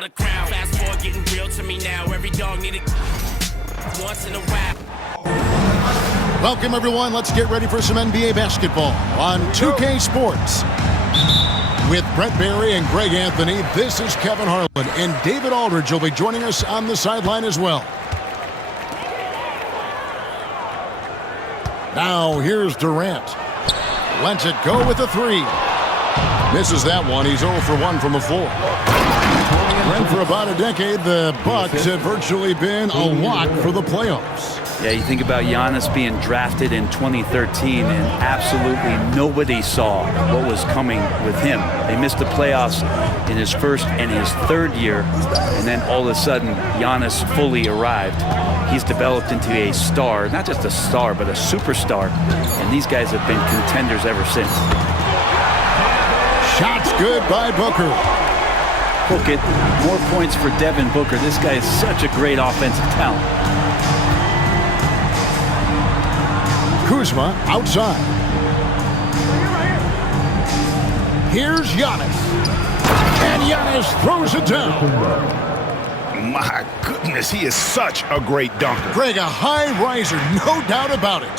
for the crown. Fast forward, getting real to me now. Every dog needed once in a while. Welcome, everyone. Let's get ready for some NBA basketball on 2K Sports. With Brett Barry and Greg Anthony, this is Kevin Harlan, and David Aldridge will be joining us on the sideline as well. Now, here's Durant. Lets it go with a three. Misses that one. He's 0 for 1 from the floor. And for about a decade, the Bucks have virtually been a lock for the playoffs. Yeah, you think about Giannis being drafted in 2013, and absolutely nobody saw what was coming with him. They missed the playoffs in his first and his third year, and then all of a sudden, Giannis fully arrived. He's developed into a star, not just a star, but a superstar, and these guys have been contenders ever since. Shots good by Booker. Book it. More points for Devin Booker. This guy is such a great offensive talent. Kuzma outside. Here's Giannis. And Giannis throws it down. My goodness, he is such a great dunker. Greg, a high riser, no doubt about it.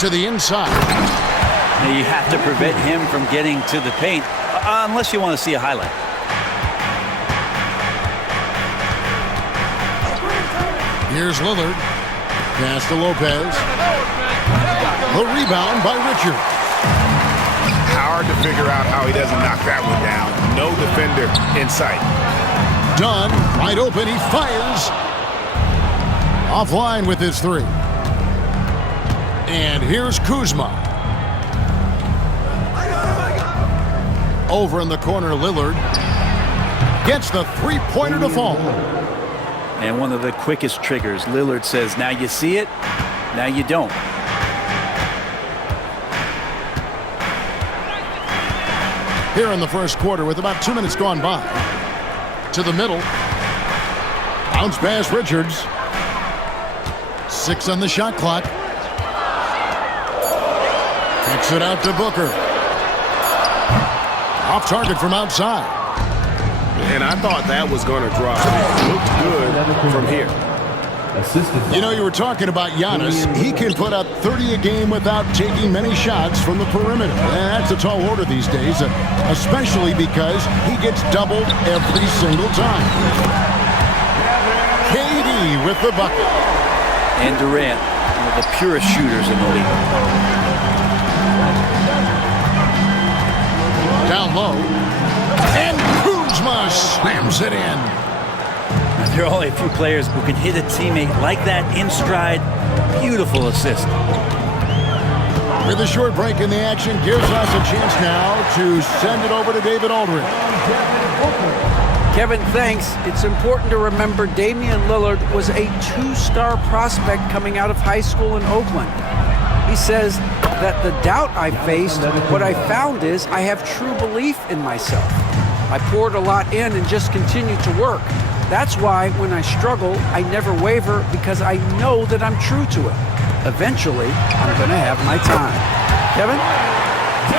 To the inside. Now you have to prevent him from getting to the paint, unless you want to see a highlight. Here's Lillard. Pass to Lopez. The rebound by Richard. Hard to figure out how he doesn't knock that one down. No defender in sight. Dunn, wide open, he fires. Offline with his three. And here's Kuzma. Over in the corner, Lillard gets the three-pointer to fall. And one of the quickest triggers. Lillard says, now you see it, now you don't. Here in the first quarter with about 2 minutes gone by. To the middle. Bounce pass Richards. 6 on the shot clock. Kicks it out to Booker. Off target from outside. And I thought that was going to drop. Looked good from here. You know, you were talking about Giannis. He can put up 30 a game without taking many shots from the perimeter. And that's a tall order these days, especially because he gets doubled every single time. KD with the bucket. And Durant, one of the purest shooters in the league. Down low. And Kuzma slams it in. There are only a few players who can hit a teammate like that in stride. Beautiful assist. With a short break in the action, gives us a chance now to send it over to David Aldridge. Kevin, thanks. It's important to remember Damian Lillard was a two-star prospect coming out of high school in Oakland. He says that the doubt I faced, what I found is I have true belief in myself. I poured a lot in and just continued to work. That's why when I struggle, I never waver because I know that I'm true to it. Eventually, I'm going to have my time. Kevin?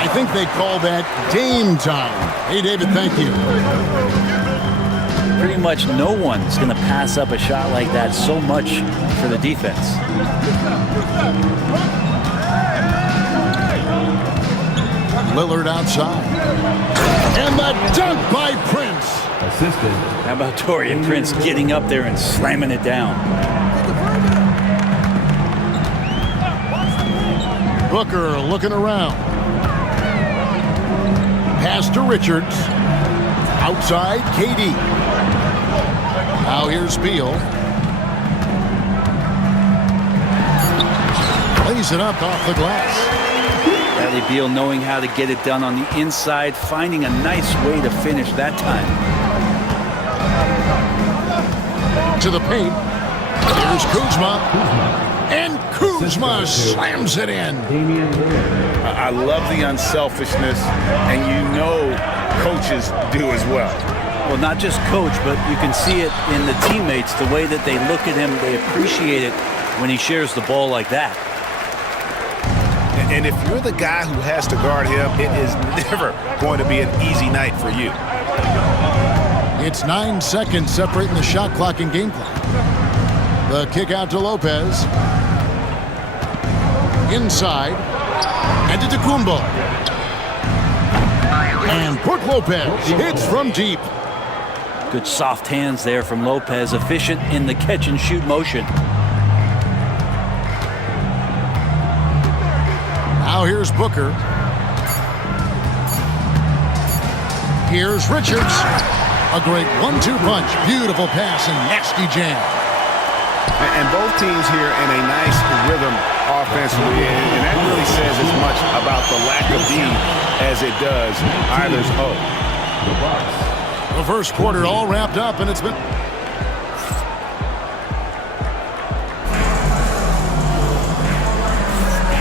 I think they call that Dame time. Hey, David, thank you. Pretty much no one's going to pass up a shot like that. So much for the defense. Lillard outside. And the dunk by Prince. Assisted. How about Taurean Prince getting up there and slamming it down? Booker looking around. Pass to Richards. Outside, KD. Now here's Beal. Lays it up off the glass. Bradley Beal knowing how to get it done on the inside, finding a nice way to finish that time. To the paint. Here's Kuzma. And Kuzma slams it in. I love the unselfishness, and you know coaches do as well. Well, not just coach, but you can see it in the teammates, the way that they look at him. They appreciate it when he shares the ball like that. And if you're the guy who has to guard him, it is never going to be an easy night for you. It's 9 seconds separating the shot clock and game clock. The kick out to Lopez. Inside. And to Tecumbo. And Brook Lopez hits from deep. Good soft hands there from Lopez, efficient in the catch-and-shoot motion. Now here's Booker. Here's Richards. A great 1-2 punch. Beautiful pass and nasty jam. And both teams here in a nice rhythm offensively. And that really says as much about the lack of D as it does either's O. The first quarter all wrapped up, and it's been...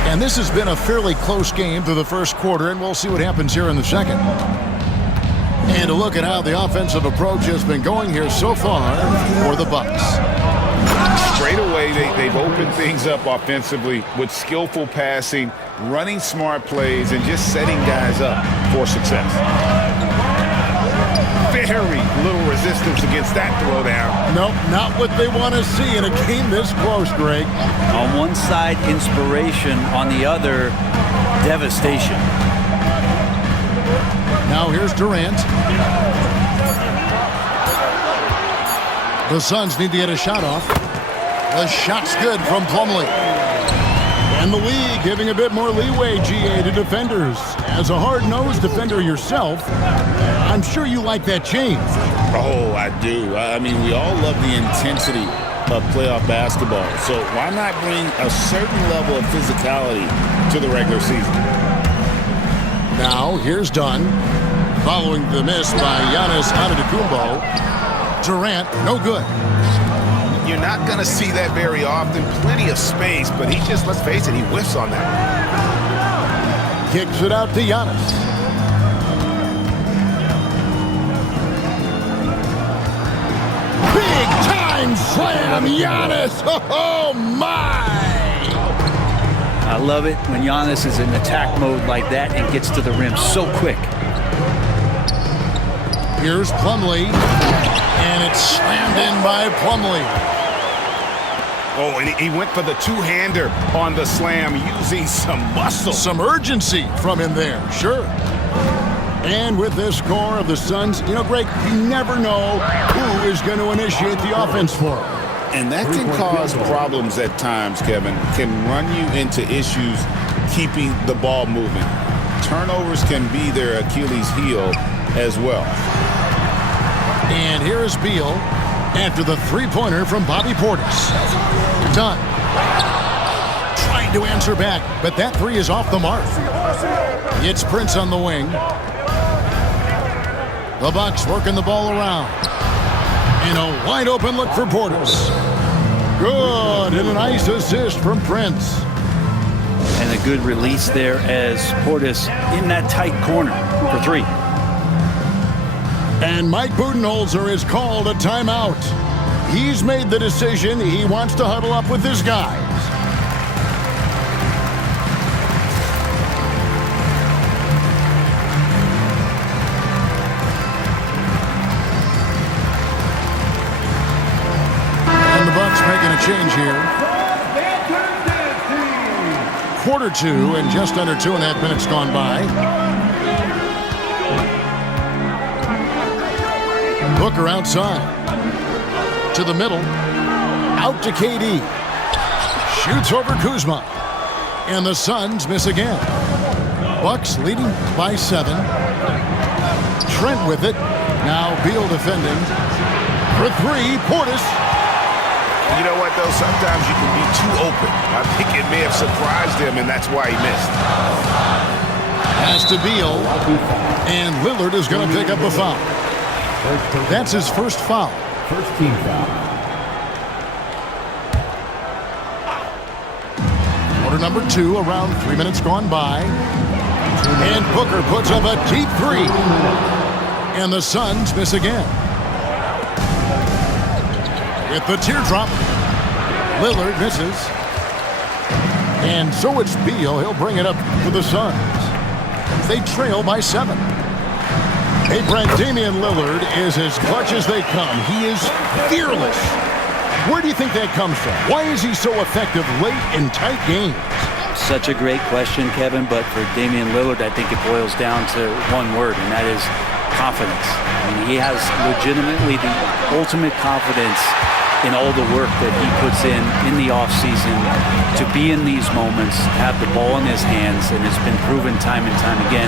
And this has been a fairly close game through the first quarter, and we'll see what happens here in the second. And a look at how the offensive approach has been going here so far for the Bucks. Straight away, they've opened things up offensively with skillful passing, running smart plays, and just setting guys up for success. Very little resistance against that throwdown. Nope, not what they want to see in a game this close, Greg. On one side, inspiration. On the other, devastation. Now here's Durant. The Suns need to get a shot off. The shot's good from Plumlee. And the league giving a bit more leeway, GA, to defenders. As a hard-nosed defender yourself, I'm sure you like that change. Oh, I do. I mean, we all love the intensity of playoff basketball. So why not bring a certain level of physicality to the regular season? Now, here's Dunn. Following the miss by Giannis Antetokounmpo. Durant, no good. You're not going to see that very often. Plenty of space, but he just, let's face it, he whiffs on that. Kicks it out to Giannis. Big time slam, Giannis. Oh, my. I love it when Giannis is in attack mode like that and gets to the rim so quick. Here's Plumlee. And it's slammed in by Plumlee. Oh, and he went for the two-hander on the slam using some muscle. Some urgency from him there, sure. And with this score of the Suns, you know, Greg, you never know who is going to initiate the offense for him. And that can cause problems at times, Kevin. Can run you into issues keeping the ball moving. Turnovers can be their Achilles heel as well. And here's Beal after the three-pointer from Bobby Portis. Done. Trying to answer back, but that three is off the mark. It's Prince on the wing. The Bucks working the ball around. And a wide-open look for Portis. Good, and a nice assist from Prince. And a good release there as Portis in that tight corner for three. And Mike Budenholzer has called a timeout. He's made the decision. He wants to huddle up with his guys. And the Bucks making a change here. Quarter two and just under 2.5 minutes gone by. Booker outside. To the middle. Out to KD. Shoots over Kuzma. And the Suns miss again. Bucks leading by 7. Trent with it. Now Beal defending. For 3, Portis. You know what, though? Sometimes you can be too open. I think it may have surprised him, and that's why he missed. Pass to Beal. And Lillard is going to pick up a foul. That's his first foul. First team foul. Quarter number 2, around 3 minutes gone by. And Booker puts up a deep 3. And the Suns miss again. With the teardrop, Lillard misses. And so it's Beal. He'll bring it up for the Suns. They trail by 7. Hey, Brent, Damian Lillard is as clutch as they come. He is fearless. Where do you think that comes from? Why is he so effective late in tight games? Such a great question, Kevin, but for Damian Lillard, I think it boils down to one word, and that is confidence. I mean, he has legitimately the ultimate confidence in all the work that he puts in the offseason to be in these moments, have the ball in his hands, and it's been proven time and time again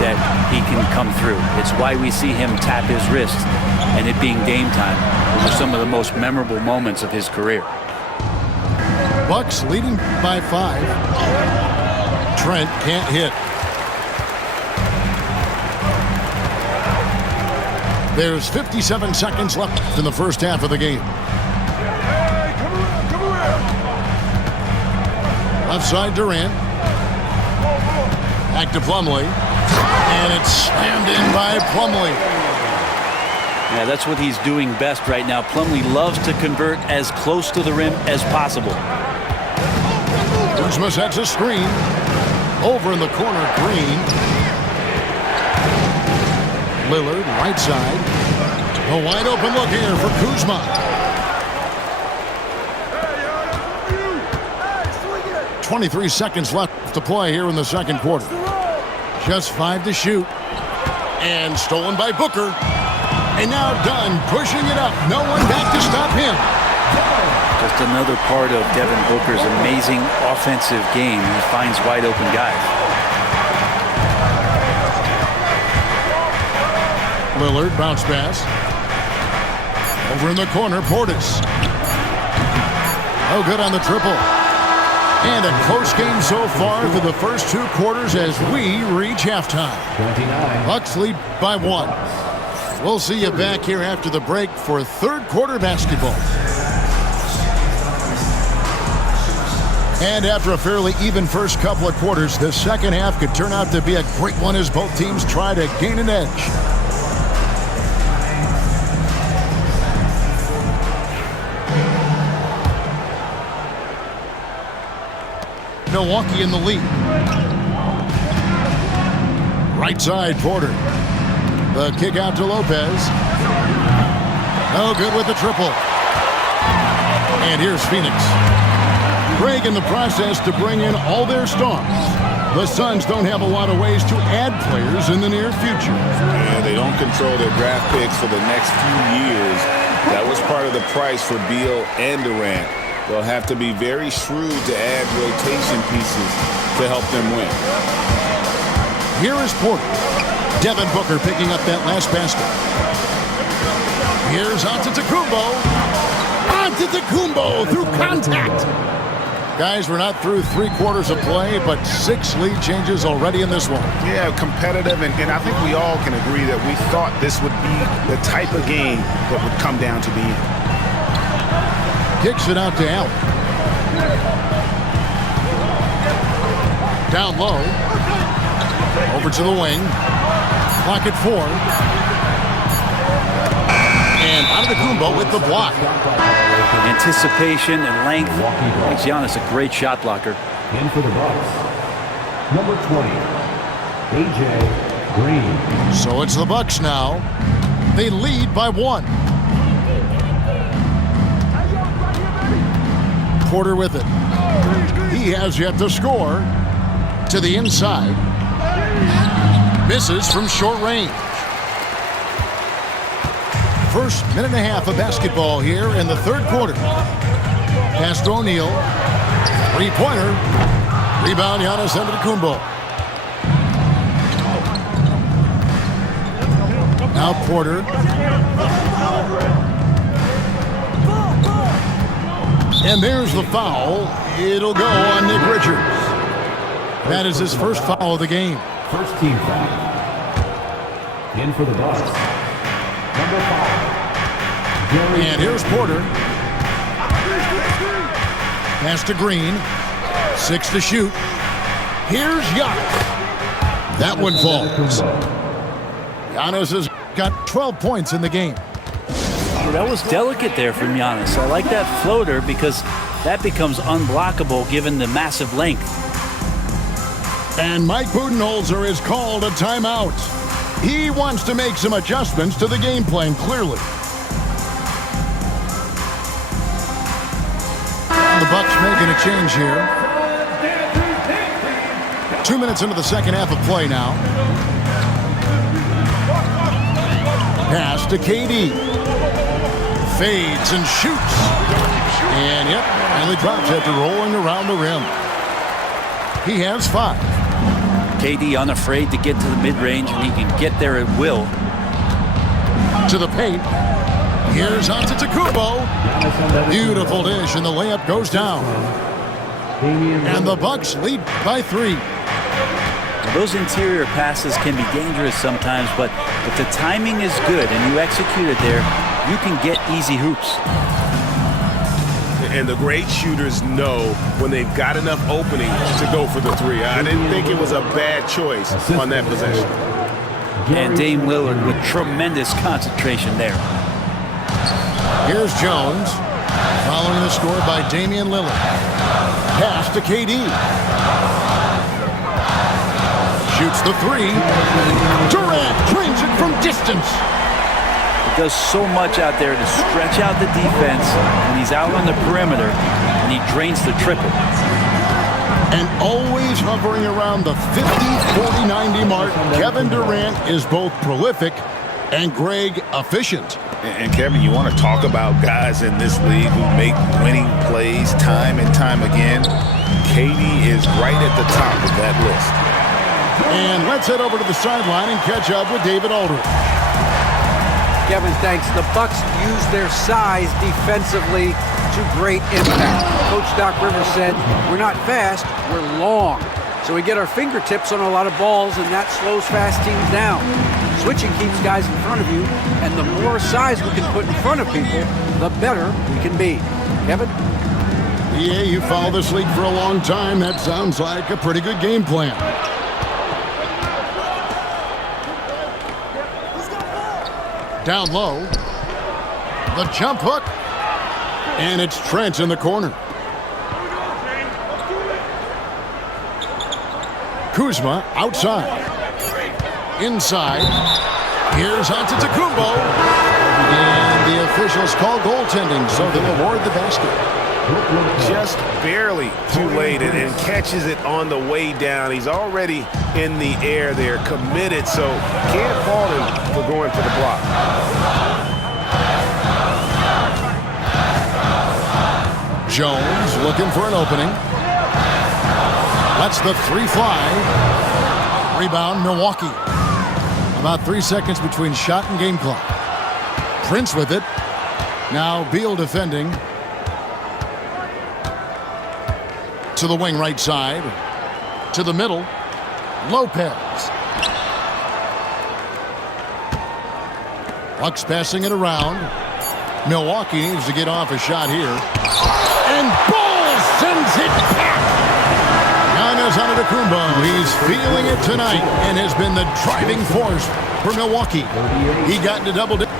that he can come through. It's why we see him tap his wrist, and it being game time. Those are some of the most memorable moments of his career. Bucks leading by 5. Trent can't hit. There's 57 seconds left in the first half of the game. Left side Durant. Back to Plumlee. And it's slammed in by Plumlee. Yeah, that's what he's doing best right now. Plumlee loves to convert as close to the rim as possible. Kuzma sets a screen. Over in the corner, Green. Lillard, right side. A wide open look here for Kuzma. 23 seconds left to play here in the second quarter. Just 5 to shoot. And stolen by Booker. And now Dunn pushing it up. No one back to stop him. Just another part of Devin Booker's amazing offensive game. He finds wide open guys. Lillard, bounce pass. Over in the corner, Portis. Oh, good on the triple. And a close game so far through the first 2 quarters as we reach halftime. Bucks lead by 1. We'll see you back here after the break for third quarter basketball. And after a fairly even first couple of quarters, the second half could turn out to be a great one as both teams try to gain an edge. Milwaukee in the lead. Right side, Porter. The kick out to Lopez. No good with the triple. And here's Phoenix. Greg in the process to bring in all their stars. The Suns don't have a lot of ways to add players in the near future. Yeah, they don't control their draft picks for the next few years. That was part of the price for Beal and Durant. They'll have to be very shrewd to add rotation pieces to help them win. Here is Porter. Devin Booker picking up that last basket. Here's Antetokounmpo. Antetokounmpo through contact. Guys, we're not through 3 quarters of play, but 6 lead changes already in this one. Yeah, competitive, and I think we all can agree that we thought this would be the type of game that would come down to the end. Kicks it out to Allen. Down low. Over to the wing. Clock at 4. And Antetokounmpo with the block. Anticipation and length makes Giannis a great shot blocker. In for the Bucks, number 20, AJ Green. So it's the Bucks now. They lead by 1. Porter with it. He has yet to score. To the inside. Misses from short range. First minute and a half of basketball here in the third quarter. Pass to O'Neal. 3-pointer. Rebound, Giannis Antetokounmpo. Now Porter. And there's the foul. It'll go on Nick Richards. That is his first foul of the game. First team foul. In for the Bucks, number 5. And here's Porter. Pass to Green. 6 to shoot. Here's Giannis. That one falls. Giannis has got 12 points in the game. Well, that was delicate there from Giannis. I like that floater because that becomes unblockable given the massive length. And Mike Budenholzer is called a timeout. He wants to make some adjustments to the game plan, clearly. And the Bucks making a change here. 2 minutes into the second half of play now. Pass to KD. Fades and shoots. And yep, finally drops after rolling around the rim. He has 5. KD unafraid to get to the mid-range, and he can get there at will. To the paint. Here's Antetokounmpo. Beautiful dish, and the layup goes down. And the Bucks lead by 3. Those interior passes can be dangerous sometimes, but if the timing is good and you execute it there, you can get easy hoops. And the great shooters know when they've got enough opening to go for the 3. I didn't think it was a bad choice on that possession. And Dame Lillard with tremendous concentration there. Here's Jones, following the score by Damian Lillard. Pass to KD. Shoots the 3. Durant drains it from distance. He does so much out there to stretch out the defense when he's out on the perimeter, and he drains the triple. And always hovering around the 50, 40, 90 mark, Kevin Durant is both prolific and Greg efficient. And Kevin, you want to talk about guys in this league who make winning plays time and time again. KD is right at the top of that list. And let's head over to the sideline and catch up with David Aldridge. Kevin, thanks. The Bucks use their size defensively to great impact. Coach Doc Rivers said, we're not fast, we're long. So we get our fingertips on a lot of balls, and that slows fast teams down. Switching keeps guys in front of you, and the more size we can put in front of people, the better we can be. Kevin? Yeah, you follow this league for a long time. That sounds like a pretty good game plan. Down low. The jump hook. And it's Trent in the corner. Kuzma outside. Inside. Here's Antetokounmpo. And the officials call goaltending, so they'll award the basket. Just barely too late and catches it on the way down. He's already in the air there, committed, so can't fault him for going for the block. Jones looking for an opening. Lets the 3 fly. Rebound, Milwaukee. About 3 seconds between shot and game clock. Prince with it. Now Beal defending. To the wing right side. To the middle. Lopez. Bucks passing it around. Milwaukee needs to get off a shot here. And Ball sends it back. Giannis Antetokounmpo, he's feeling it tonight and has been the driving force for Milwaukee. He got into double digits.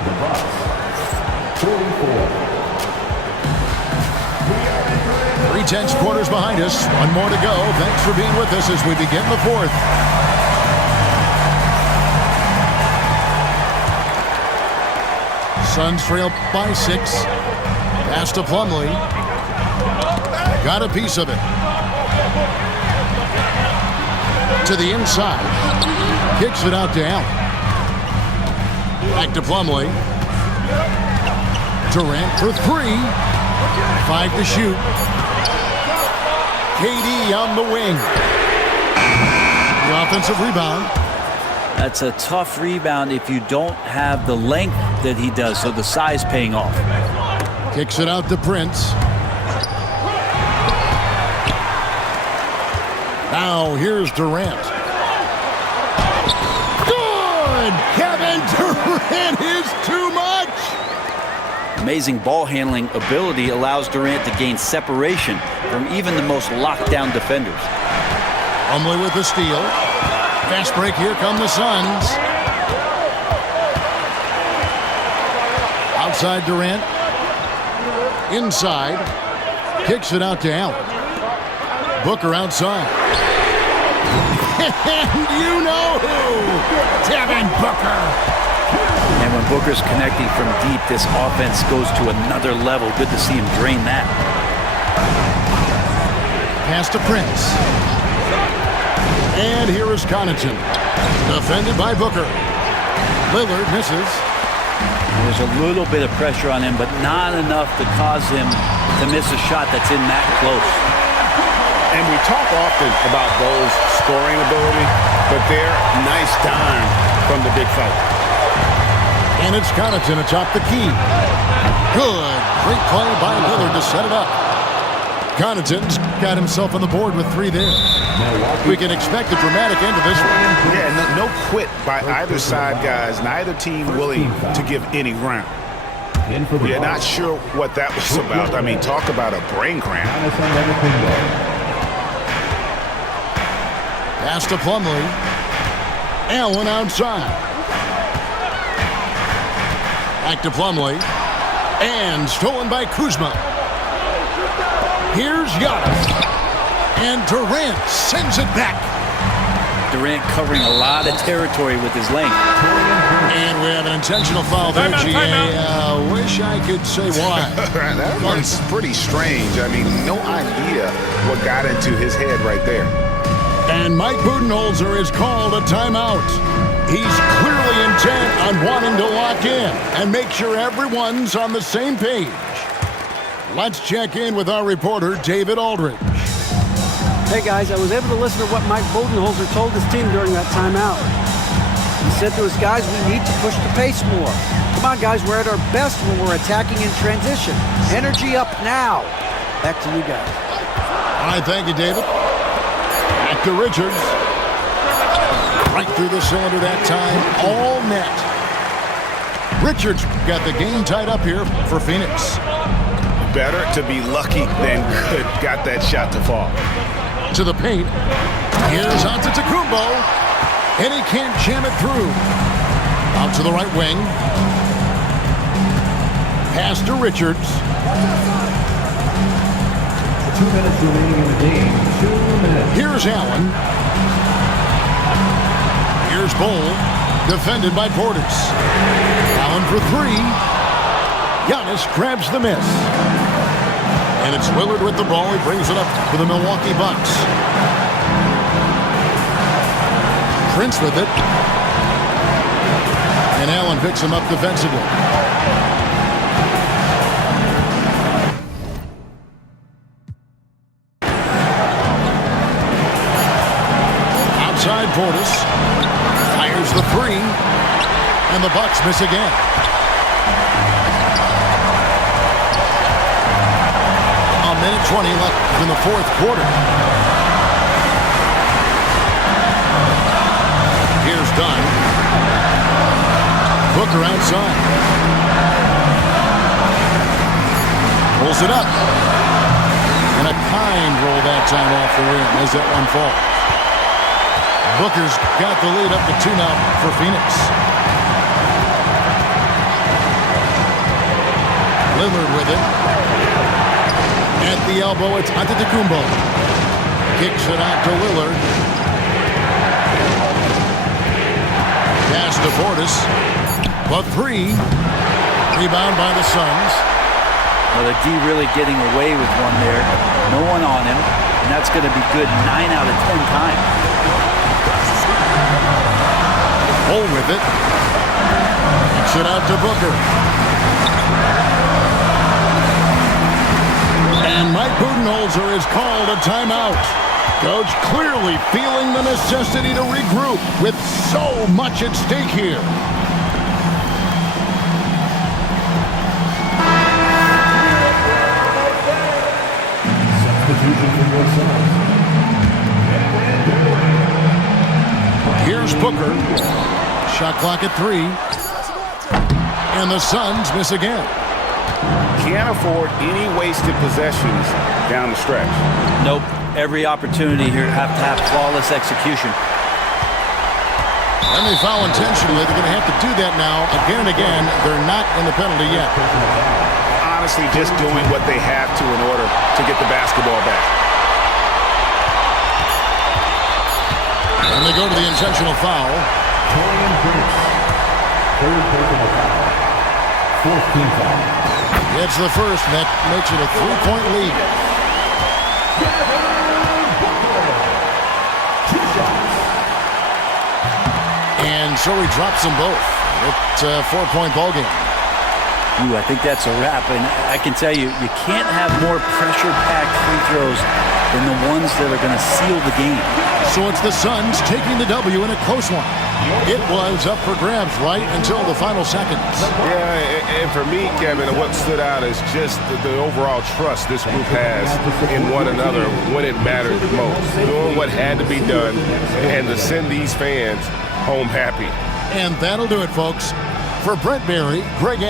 3/10 quarters behind us. One more to go. Thanks for being with us as we begin the 4th. Suns trail by 6. Pass to Plumlee. Got a piece of it. To the inside. Kicks it out to Allen. Back to Plumlee. Durant for 3. 5 to shoot. KD on the wing. The offensive rebound. That's a tough rebound if you don't have the length that he does, so the size paying off. Kicks it out to Prince. Now here's Durant. Good! Kevin Durant is too much! Amazing ball handling ability allows Durant to gain separation from even the most locked down defenders. Plumlee with the steal. Fast break, here come the Suns. Outside Durant. Inside. Kicks it out to Allen. Booker outside. And you know who. Devin Booker. And when Booker's connecting from deep, this offense goes to another level. Good to see him drain that. Pass to Prince. And here is Connaughton. Defended by Booker. Lillard misses. There's a little bit of pressure on him, but not enough to cause him to miss a shot that's in that close. And we talk often about those scoring ability, but they're nice dime from the big fight. And it's Connaughton atop the key. Good. Great play by Lillard to set it up. Connaughton's got himself on the board with 3 there. We can expect a dramatic end to this one. Yeah, no quit by either side, guys. Neither team willing to give any ground. We're not sure what that was about. I mean, talk about a brain cramp. Pass to Plumlee. Allen outside. Back to Plumlee. And stolen by Kuzma. Here's Giannis. And Durant sends it back. Durant covering a lot of territory with his length. And we have an intentional foul there, GA. Wish I could say why. That one's pretty strange. I mean, no idea what got into his head right there. And Mike Budenholzer is called a timeout. He's clearly intent on wanting to lock in and make sure everyone's on the same page. Let's check in with our reporter, David Aldridge. Hey guys, I was able to listen to what Mike Budenholzer told his team during that timeout. He said to his guys, we need to push the pace more. Come on guys, we're at our best when we're attacking in transition. Energy up now. Back to you guys. All right, thank you, David. Back to Richards. Right through the cylinder that time, all net. Richards got the game tied up here for Phoenix. Better to be lucky than good. Got that shot to fall. To the paint. Here's Antetokounmpo. And he can't jam it through. Out to the right wing. Pass to Richards. 2 minutes remaining in the game. 2 minutes. Here's Allen. Here's Bull. Defended by Portis. Allen for 3. Giannis grabs the miss. And it's Lillard with the ball. He brings it up for the Milwaukee Bucks. Prince with it. And Allen picks him up defensively. Outside Portis. Fires the 3. And the Bucks miss again. Minute 20 left in the fourth quarter. Here's Dunn. Booker outside. Pulls it up. And a kind roll that time off the rim as that one falls. Booker's got the lead up to 2 now for Phoenix. Lillard with it. At the elbow, it's Antetokounmpo. Kicks it out to Lillard. Pass to Portis. But 3. Rebound by the Suns. Well, the D really getting away with one there. No one on him. And that's going to be good 9 out of 10 times. Bull with it. Kicks it out to Booker. And Mike Budenholzer is called a timeout. Coach clearly feeling the necessity to regroup with so much at stake here. Substitution for your Suns. Here's Booker. Shot clock at 3. And the Suns miss again. Can't afford any wasted possessions down the stretch. Nope. Every opportunity here have to have flawless execution. And they foul intentionally. They're going to have to do that now again and again. They're not in the penalty yet. Honestly, just doing what they have to in order to get the basketball back. And they go to the intentional foul. Torian Prince. Third personal foul. Fourth team foul. It's the first, and that makes it a 3-point lead. And so he drops them both. It's a 4-point ball game. Ooh, I think that's a wrap. And I can tell you, you can't have more pressure-packed free throws than the ones that are going to seal the game. So it's the Suns taking the W in a close one. It was up for grabs right until the final seconds. Yeah, and for me, Kevin, what stood out is just the overall trust this group has in one another when it mattered most. Doing what had to be done and to send these fans home happy. And that'll do it, folks. For Brent Barry, Greg